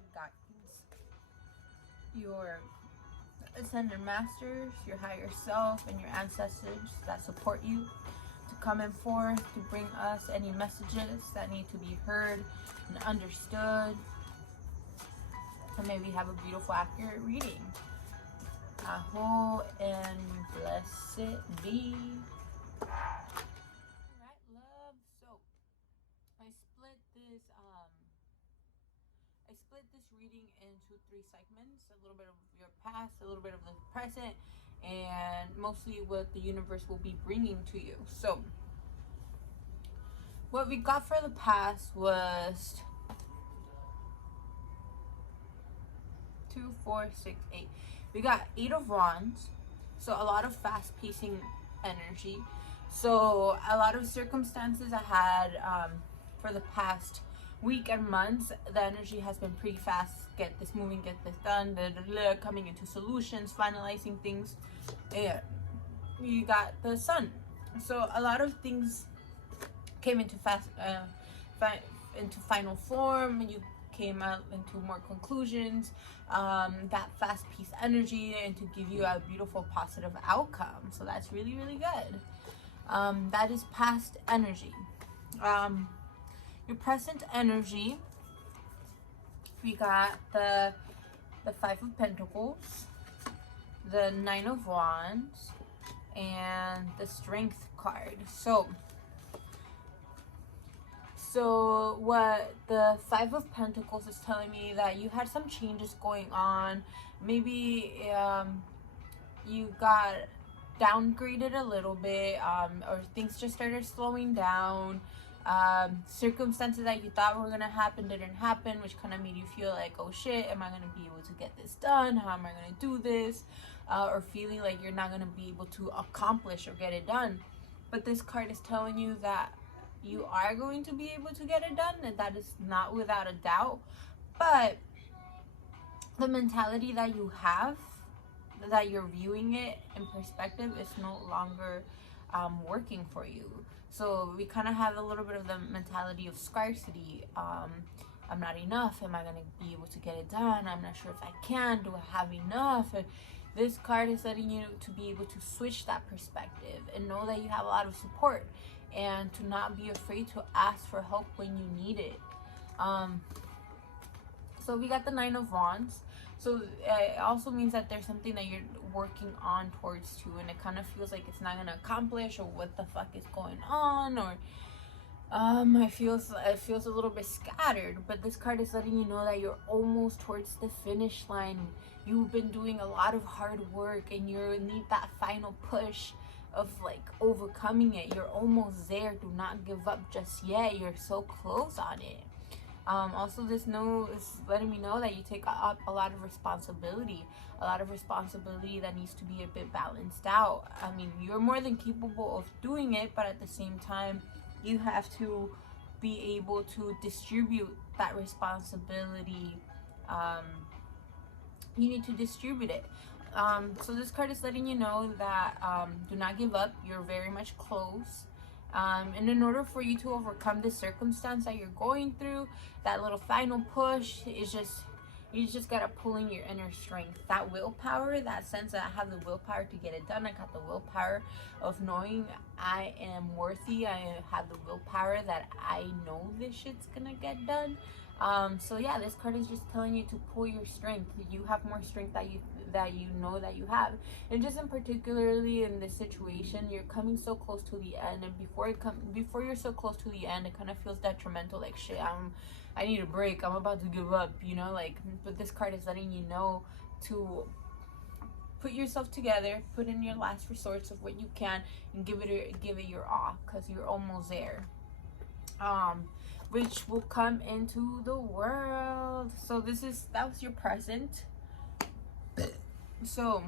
your guides, your ascended masters, your higher self, and your ancestors that support you to come in forth to bring us any messages that need to be heard and understood. So may we have a beautiful, accurate reading. Aho and blessed be. Alright, love. So I split this reading into 3 segments: a little bit of your past, a little bit of the present, and mostly what the universe will be bringing to you. So what we got for the past was 2, 4, 6, 8. We got 8 of Wands, so a lot of fast-pacing energy. So a lot of circumstances I had for the past week and months, the energy has been pretty fast. Get this moving, get this done, coming into solutions, finalizing things. And you got the Sun, so a lot of things came into into final form. You came out into more conclusions, that fast-paced energy, and to give you a beautiful positive outcome. So that's really, really good. That is past energy. Your present energy, we got the 5 of Pentacles, the 9 of Wands, and the Strength card. So what the 5 of Pentacles is telling me, that you had some changes going on. Maybe you got downgraded a little bit, or things just started slowing down. Circumstances that you thought were going to happen didn't happen, which kind of made you feel like, oh shit, am I going to be able to get this done? How am I going to do this? Or feeling like you're not going to be able to accomplish or get it done. But this card is telling you that you are going to be able to get it done, and that is not without a doubt. But the mentality that you have, that you're viewing it in perspective, is no longer working for you. So we kind of have a little bit of the mentality of scarcity. I'm not enough. Am I going to be able to get it done? I'm not sure if I can. Do I have enough? And this card is letting you to be able to switch that perspective and know that you have a lot of support, and to not be afraid to ask for help when you need it. So we got the 9 of Wands. So it also means that there's something that you're working on towards too, and it kind of feels like it's not gonna accomplish, or what the fuck is going on, or it feels a little bit scattered. But this card is letting you know that you're almost towards the finish line. You've been doing a lot of hard work, and you need that final push of like overcoming it. You're almost there. Do not give up just yet. You're so close on it. Also, this note is letting me know that you take up a lot of responsibility, that needs to be a bit balanced out. I mean, you're more than capable of doing it, but at the same time, you have to be able to distribute that responsibility. You need to distribute it. So this card is letting you know that do not give up. You're very much close. And in order for you to overcome the circumstance that you're going through, that little final push is just, you just gotta pull in your inner strength, that willpower, that sense that I have the willpower to get it done. I got the willpower of knowing I am worthy. I have the willpower that I know this shit's gonna get done. So yeah, this card is just telling you to pull your strength. You have more strength that you know that you have. And just in particularly in this situation, you're coming so close to the end, and before you're so close to the end, it kind of feels detrimental, like shit, I need a break, I'm about to give up, you know, like. But this card is letting you know to put yourself together, put in your last resorts of what you can, and give it your all, because you're almost there. Which will come into the world. So that was your present. So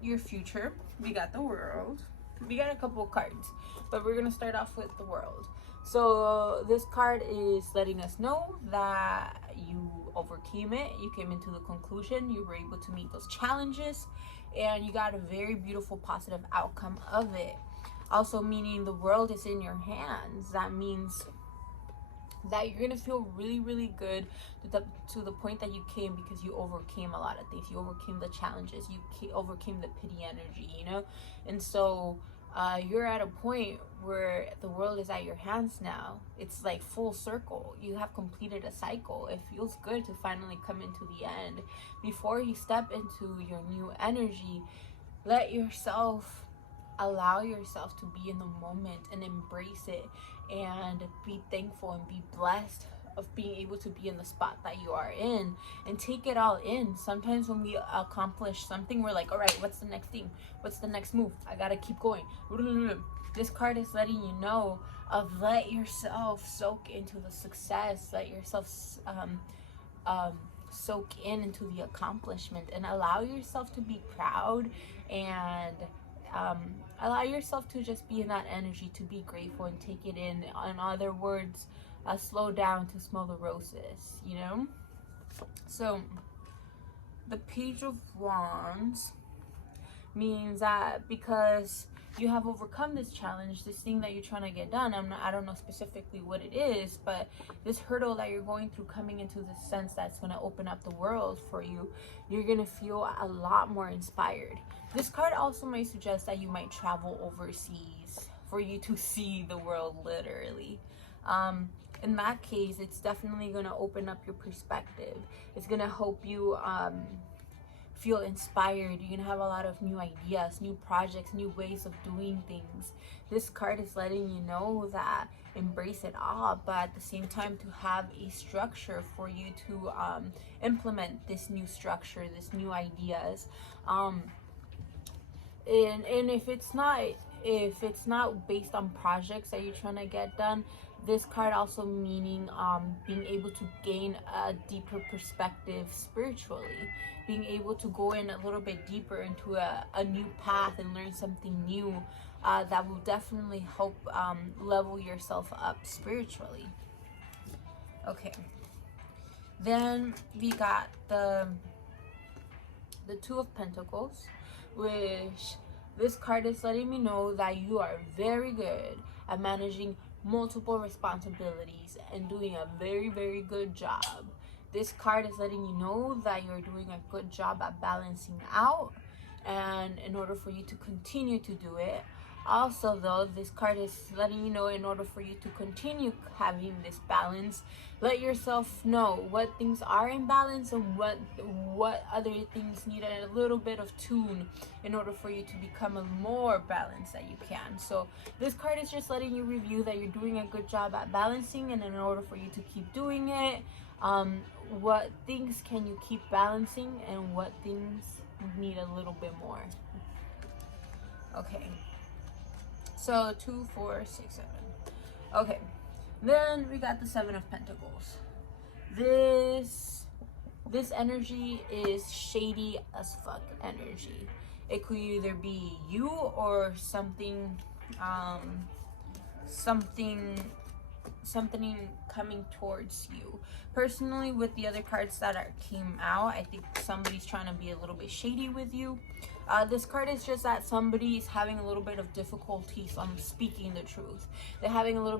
your future, we got the World. We got a couple cards, but we're gonna start off with the World. So this card is letting us know that you overcame it. You came into the conclusion. You were able to meet those challenges, and you got a very beautiful, positive outcome of it. Also meaning the world is in your hands. That means that you're gonna feel really, really good to the point that you came, because you overcame a lot of things. You overcame the challenges, you overcame the pity energy, you know. And so you're at a point where the world is at your hands now. It's like full circle. You have completed a cycle. It feels good to finally come into the end. Before you step into your new energy, allow yourself to be in the moment and embrace it, and be thankful and be blessed of being able to be in the spot that you are in, and take it all in. Sometimes when we accomplish something, we're like, all right, what's the next thing? What's the next move? I gotta keep going. This card is letting you know of let yourself soak into the success, let yourself soak into the accomplishment, and allow yourself to be proud, and allow yourself to just be in that energy, to be grateful and take it in. In other words, slow down to smell the roses, you know. So the Page of Wands means that because you have overcome this challenge, this thing that you're trying to get done, I don't know specifically what it is, but this hurdle that you're going through, coming into this sense that's going to open up the world for you, you're going to feel a lot more inspired. This card also might suggest that you might travel overseas for you to see the world, literally. In that case, it's definitely going to open up your perspective. It's going to help you feel inspired. You're gonna have a lot of new ideas, new projects, new ways of doing things. This card is letting you know that embrace it all, but at the same time to have a structure for you to implement this new structure, this new ideas. And if it's not based on projects that you're trying to get done, this card also meaning being able to gain a deeper perspective spiritually, being able to go in a little bit deeper into a new path and learn something new that will definitely help level yourself up spiritually. Okay, then we got the Two of Pentacles, which this card is letting me know that you are very good at managing multiple responsibilities and doing a very, very good job. This card is letting you know that you're doing a good job at balancing out, and in order for you to continue to do it. Also though, this card is letting you know, in order for you to continue having this balance, let yourself know what things are in balance and what other things need a little bit of tune in order for you to become a more balanced that you can. So this card is just letting you review that you're doing a good job at balancing, and in order for you to keep doing it, what things can you keep balancing and what things need a little bit more. Okay, so 2, 4, 6, 7. Okay, then we got the Seven of Pentacles. This energy is shady as fuck energy. It could either be you or something coming towards you. Personally, with the other cards that came out, I think somebody's trying to be a little bit shady with you. This card is just that somebody is having a little bit of difficulties on speaking the truth. They're having a little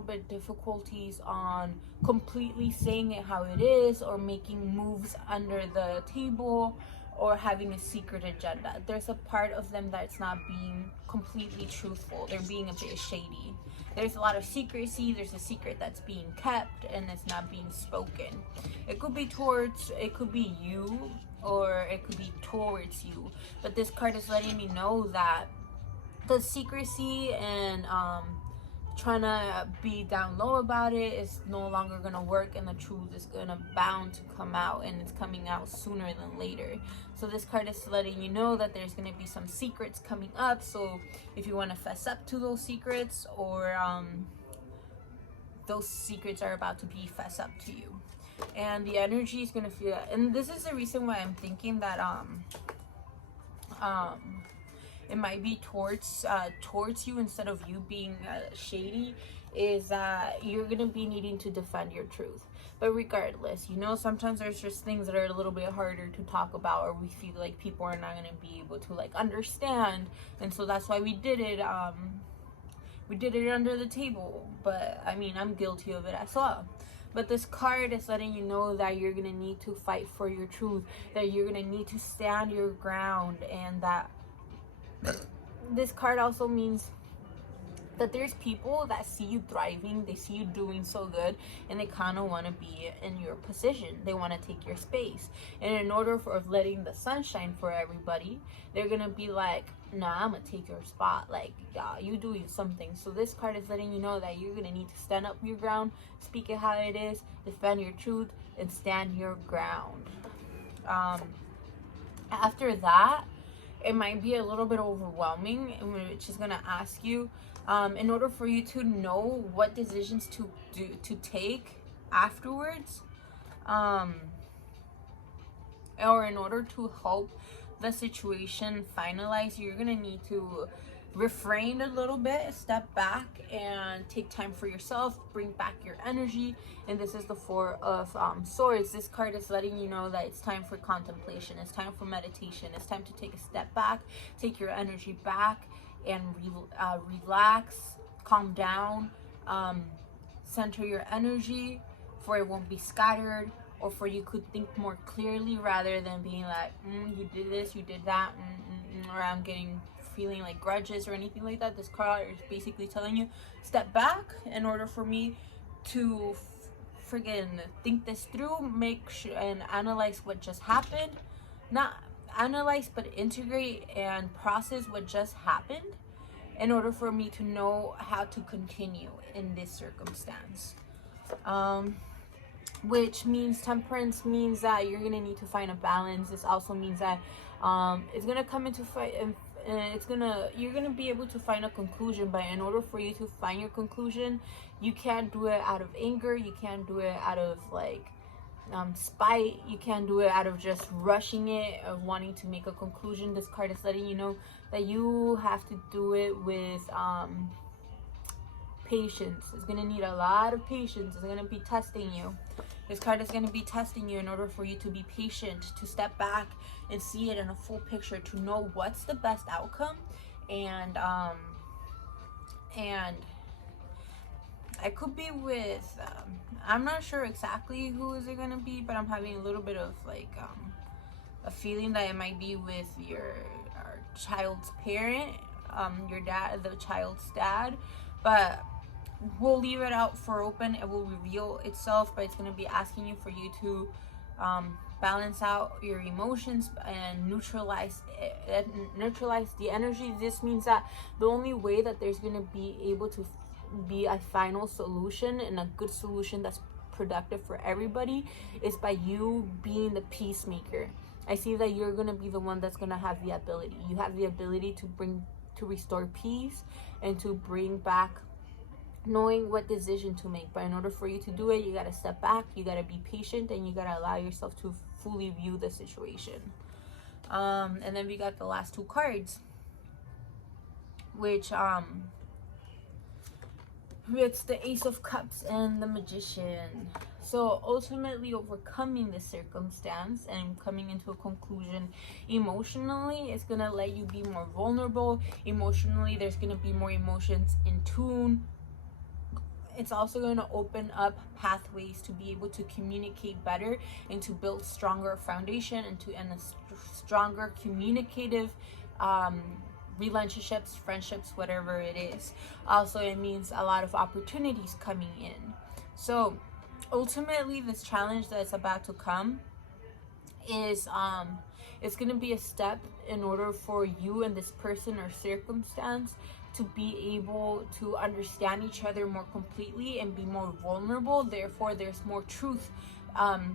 bit difficulties on completely saying it how it is, or making moves under the table, or having a secret agenda. There's a part of them that's not being completely truthful. They're being a bit shady. There's a lot of secrecy. There's a secret that's being kept and it's not being spoken. It could be you, or it could be towards you. But this card is letting me know that the secrecy and trying to be down low about it is no longer gonna work, and the truth is gonna bound to come out, and it's coming out sooner than later. So this card is letting you know that there's gonna be some secrets coming up. So if you want to fess up to those secrets, or those secrets are about to be fess up to you, and the energy is gonna feel. And this is the reason why I'm thinking that it might be towards you instead of you being shady, is that you're gonna be needing to defend your truth. But regardless, you know, sometimes there's just things that are a little bit harder to talk about, or we feel like people are not gonna be able to like understand, and so that's why we did it We did it under the table, but I mean, I'm guilty of it as well. But this card is letting you know that you're gonna need to fight for your truth, that you're gonna need to stand your ground, and that this card also means that there's people that see you thriving, they see you doing so good, and they kind of want to be in your position. They want to take your space. And in order for letting the sun shine for everybody, they're going to be like, nah, I'm going to take your spot. Like, yeah, you doing something. So this card is letting you know that you're going to need to stand up your ground, speak it how it is, defend your truth, and stand your ground. After that, it might be a little bit overwhelming, which is going to ask you, in order for you to know what decisions to take afterwards, or in order to help the situation finalize, you're gonna need to refrain a little bit, step back, and take time for yourself, bring back your energy. And this is the Four of Swords. This card is letting you know that it's time for contemplation, it's time for meditation, it's time to take a step back, take your energy back, and relax, calm down, center your energy, for it won't be scattered, or for you could think more clearly rather than being like, you did this, you did that, or I'm feeling like grudges or anything like that. This card is basically telling you, step back in order for me to friggin' think this through, make sure and analyze what just happened. Not analyze, but integrate and process what just happened in order for me to know how to continue in this circumstance. Which means temperance means that you're gonna need to find a balance. This also means that it's gonna come into fight, and you're gonna be able to find a conclusion. But in order for you to find your conclusion, you can't do it out of anger, you can't do it out of like spite, you can't do it out of just rushing it, of wanting to make a conclusion. This card is letting you know that you have to do it with patience. It's gonna need a lot of patience. It's gonna be testing you. This card is gonna be testing you in order for you to be patient, to step back and see it in a full picture, to know what's the best outcome. And I could be with I'm not sure exactly who is it gonna be, but I'm having a little bit of like a feeling that it might be with your child's parent, your dad, the child's dad. But we'll leave it out for open. It will reveal itself, but it's going to be asking you for you to balance out your emotions and neutralize the energy. This means that the only way that there's going to be able to be a final solution and a good solution that's productive for everybody is by you being the peacemaker. I see that you're going to be the one that's going to have the ability. You have the ability to restore peace and to bring back knowing what decision to make. But in order for you to do it, you got to step back, you got to be patient, and you got to allow yourself to fully view the situation. And then we got the last two cards, which it's the Ace of Cups and the Magician. So ultimately overcoming this circumstance and coming into a conclusion emotionally, it's gonna let you be more vulnerable. Emotionally, there's gonna be more emotions in tune. It's also going to open up pathways to be able to communicate better and to build stronger foundation and a stronger communicative relationships, friendships, whatever it is. Also, it means a lot of opportunities coming in. So ultimately, this challenge that's about to come is it's going to be a step in order for you and this person or circumstance to be able to understand each other more completely and be more vulnerable. Therefore, there's more truth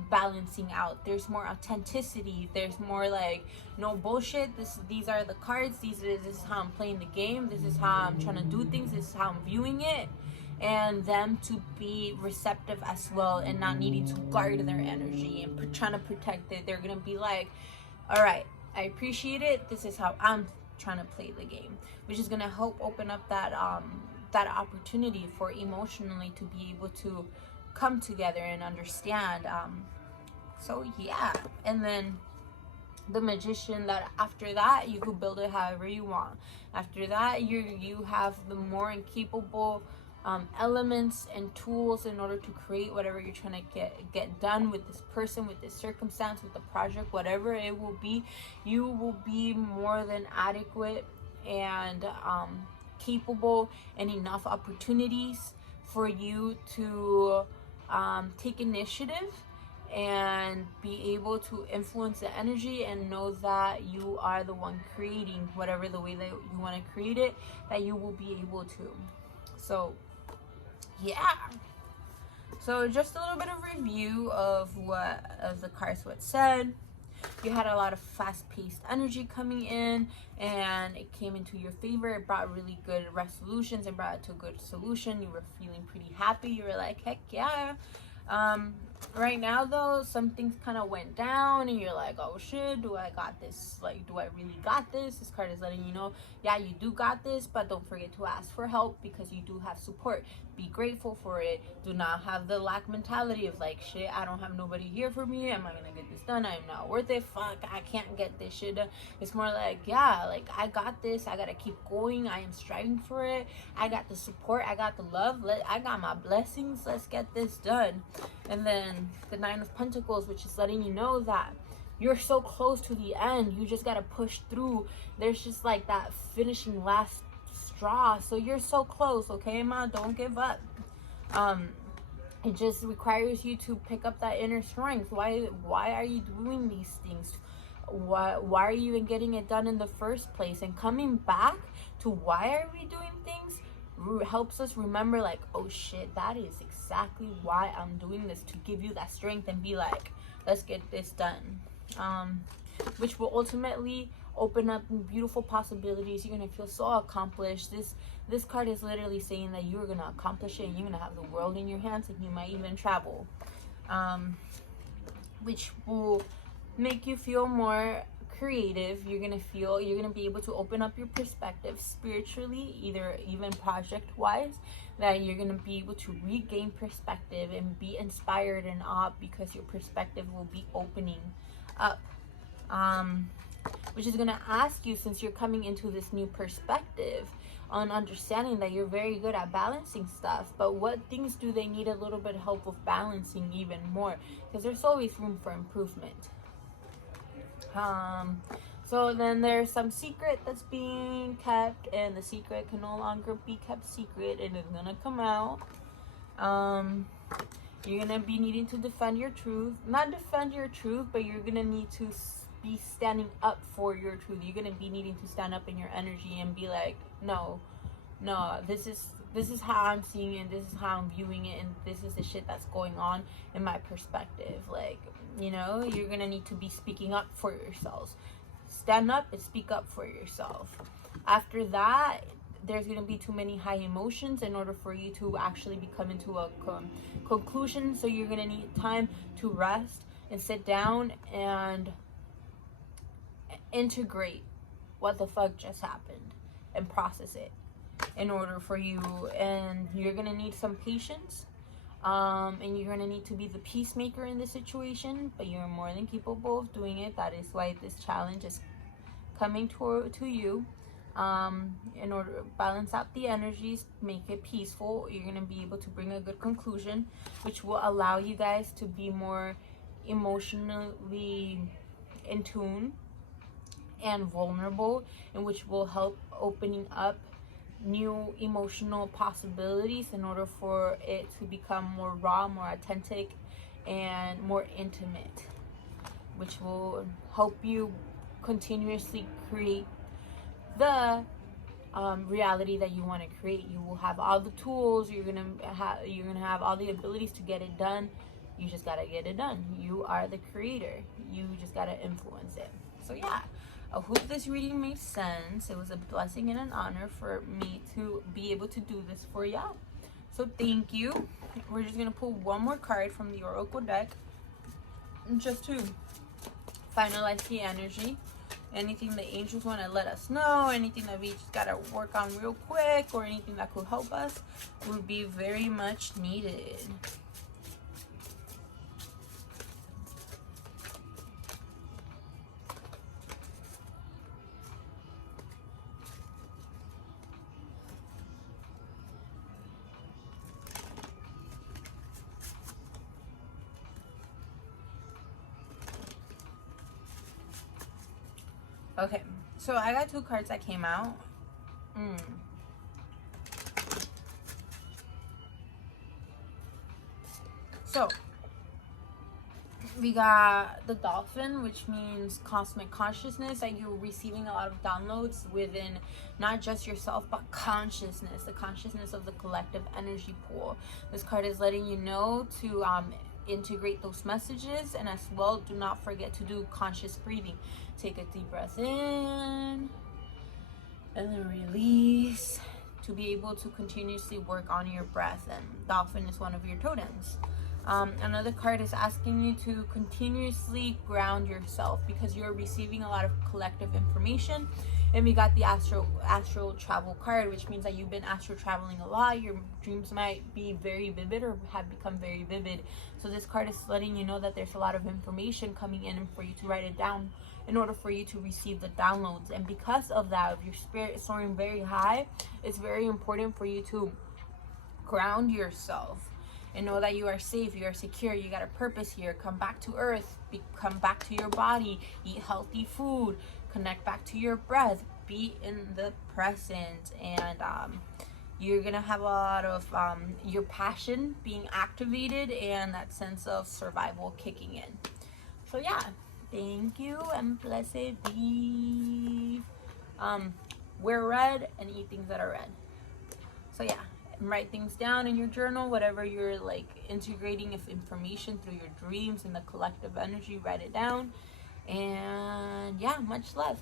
balancing out. There's more authenticity. There's more like no bullshit. These are the cards. This is how I'm playing the game. This is how I'm trying to do things. This is how I'm viewing it. And them to be receptive as well and not needing to guard their energy and trying to protect it. They're gonna be like, all right, I appreciate it. This is how I'm trying to play the game, which is going to help open up that opportunity for emotionally to be able to come together and understand. So yeah, and then the Magician, that after that you could build it however you want. After that, you have the more incapable elements and tools in order to create whatever you're trying to get done with this person, with this circumstance, with the project, whatever it will be. You will be more than adequate and capable, and enough opportunities for you to take initiative and be able to influence the energy, and know that you are the one creating whatever the way that you want to create it, that you will be able to. So yeah, so just a little bit of review of what the cards what said. You had a lot of fast-paced energy coming in, and it came into your favor. It brought really good resolutions and brought it to a good solution. You were feeling pretty happy. You were like, heck yeah. Right now though, some things kind of went down, and you're like, oh shit, do I got this? Like, do I really got this? This card is letting you know, yeah, you do got this, but don't forget to ask for help, because you do have support. Be grateful for it. Do not have the lack mentality of like, shit, I don't have nobody here for me. Am I gonna get this done? I am not worth it. Fuck, I can't get this shit done. It's more like, yeah, like, I got this. I gotta keep going. I am striving for it. I got the support. I got the love. I got my blessings. Let's get this done. And then the Nine of Pentacles, which is letting you know that you're so close to the end. You just gotta push through. There's just like that finishing last straw. So you're so close, okay, ma? Don't give up. It just requires you to pick up that inner strength. Why are you doing these things? Why are you even getting it done in the first place? And coming back to why are we doing things helps us remember, like, oh shit, that is exactly why I'm doing this, to give you that strength and be like, let's get this done. Which will ultimately open up beautiful possibilities. You're gonna feel so accomplished. This card is literally saying that you're gonna accomplish it, and you're gonna have the world in your hands, and you might even travel, which will make you feel more creative. You're gonna be able to open up your perspective spiritually, either even project wise, that you're gonna be able to regain perspective and be inspired and awe, because your perspective will be opening up, which is gonna ask you, since you're coming into this new perspective, on understanding that you're very good at balancing stuff, but what things do they need a little bit of help of balancing even more, because there's always room for improvement. So then there's some secret that's being kept, and the secret can no longer be kept secret, and it's gonna come out. You're gonna be needing to defend your truth. Not defend your truth, but you're gonna need to be standing up for your truth. You're gonna be needing to stand up in your energy and be like, no, this is how I'm seeing it, this is how I'm viewing it, and this is the shit that's going on in my perspective. Like, you know, you're gonna need to be speaking up for yourselves. Stand up and speak up for yourself. After that, there's gonna be too many high emotions in order for you to actually be coming to a conclusion. So you're gonna need time to rest and sit down and integrate what the fuck just happened and process it in order for you. And you're gonna need some patience, and you're gonna need to be the peacemaker in this situation, but you're more than capable of doing it. That is why this challenge is coming to you, in order to balance out the energies, make it peaceful. You're gonna be able to bring a good conclusion, which will allow you guys to be more emotionally in tune and vulnerable, and which will help opening up new emotional possibilities in order for it to become more raw, more authentic, and more intimate, which will help you continuously create the reality that you want to create. You will have all the tools. You're gonna have all the abilities to get it done. You just gotta get it done. You are the creator. You just gotta influence it. So yeah, I hope this reading made sense. It was a blessing and an honor for me to be able to do this for y'all. So thank you. We're just gonna pull one more card from the Oracle deck, just to finalize the energy. Anything the angels want to let us know, anything that we just gotta work on real quick, or anything that could help us, would be very much needed. Okay, so I got 2 cards that came out. So we got the Dolphin, which means cosmic consciousness, that you're receiving a lot of downloads within not just yourself but consciousness, the consciousness of the collective energy pool. This card is letting you know to integrate those messages, and as well, do not forget to do conscious breathing. Take a deep breath in and then release, to be able to continuously work on your breath. And Dolphin is one of your totems. Another card is asking you to continuously ground yourself, because you're receiving a lot of collective information. And we got the astral travel card, which means that you've been astral traveling a lot. Your dreams might be very vivid or have become very vivid. So this card is letting you know that there's a lot of information coming in, and for you to write it down in order for you to receive the downloads. And because of that, if your spirit is soaring very high, it's very important for you to ground yourself and know that you are safe, you are secure, you got a purpose here. Come back to earth, come back to your body, eat healthy food, connect back to your breath, be in the present. And you're gonna have a lot of your passion being activated, and that sense of survival kicking in. So yeah, thank you, and blessed be. Wear red and eat things that are red. So yeah, write things down in your journal, whatever you're like integrating of information through your dreams and the collective energy, write it down. And yeah, much love.